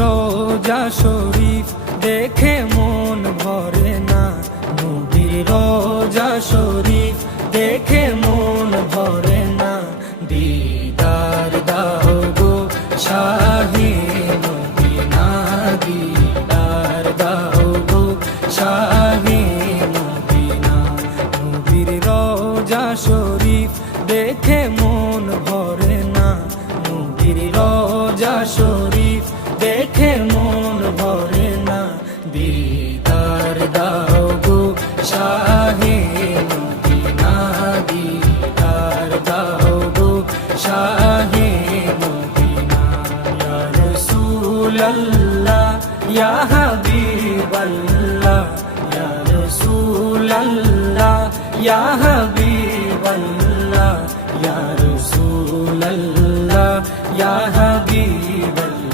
রোজা শরীফ দেখে মন ভরে না, নবীর রোজা শরীফ দেখে মন ভরে না। দিদার দাও গো শাহে মদিনা, দিদার দাও গো শাহে মদিনা। নবীর রোজা শরীফ দেখে মন ভরে না, নবীর রোজা শরীফ দেখে মন ভরে না। দিদার দাও গো শাহে মদিনা, দিদার দাও গো শাহে মদিনা। ইয়া রাসূলাল্লাহ ইয়া হাবিবাল্লাহ, ইয়া রাসূলাল্লাহ ইয়া হাবিবাল্লাহ, ইয়া রাসূলাল্লাহ ইয়া